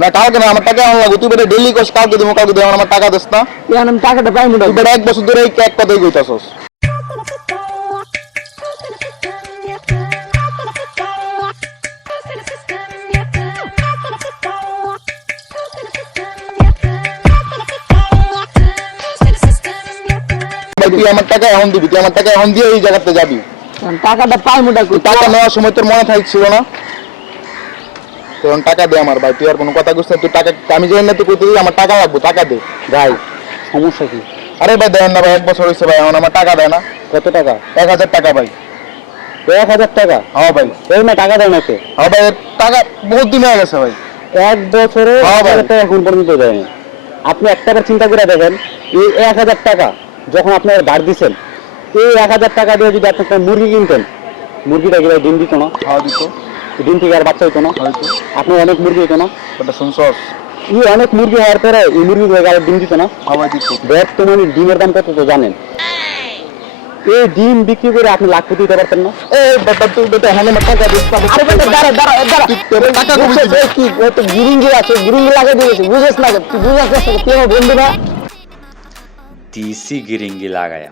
না কালকে না আমার টাকা আমার লাগবে তুই বেটা ডেলি কোস কালকে দেবো কালকে দেবো আমার টাকা দিস না। এখন আমি টাকাটা পাই তুই বেটা এক বছর ধরে এই এক কথাই কইতাছস। তুই আমার টাকা এখন দিবি তুই আমার টাকা এখন দিয়ে এই জায়গাতে যাবি। টাকাটা পাই মোটা টাকা নেওয়ার সময় তোর মনে থাকছিল না? তুই এখন টাকা দে আমার ভাই তুই আর কোনো কথা বুঝতে তুই টাকা আমি জানি না তুই দিবি আমার টাকা লাগবে টাকা দে। ভাই সমস্যা কি? আরে ভাই দেন না ভাই এক বছর হয়েছে ভাই এখন আমার টাকা দেয় না। কত টাকা? এক হাজার টাকা ভাই। এক হাজার টাকা? হ্যাঁ ভাই। এই না টাকা দেয় নাকি? হ্যাঁ ভাই টাকা বহুত দিন হয়ে গেছে ভাই। এক বছরে হ্যাঁ এখন পর্যন্ত দেয়নি। আপনি একটাবার চিন্তা করে দেখেন এই এক হাজার টাকা যখন আপনার বার দিচ্ছেন এই এক হাজার টাকা দিয়ে যদি আপনি একটা মুরগি কিনতেন মুরগিটা কি ভাই ডিম দিত না? হ্যাঁ দিত। ডিম থেকে আর বাচ্চা হইতো না। আপনি অনেক মুরগি হইতো না? ওটা শুনছস ই অনেক মুরগি হওয়ার পরে এই মুরগি আর ডিম দিত না? বর্তমানে ডিমের দাম কত তো জানেন। এই ডিম বিক্রি করে আপনি লাখ কোটি দিতে পারতেন না? এই বেটা তুই বেটা হ্যাঁ টাকা দিস আরে বেটা দাঁড়া দাঁড়া দাঁড়া। তুই টাকা কবি দিস? কি ও তো গিরিঙ্গি আছে গিরিঙ্গি লাগিয়ে দিয়েছে বুঝছ না তুই বুঝছ না তুই আমার বন্ধু না? টিসি গিরিঙ্গি লাগায়া।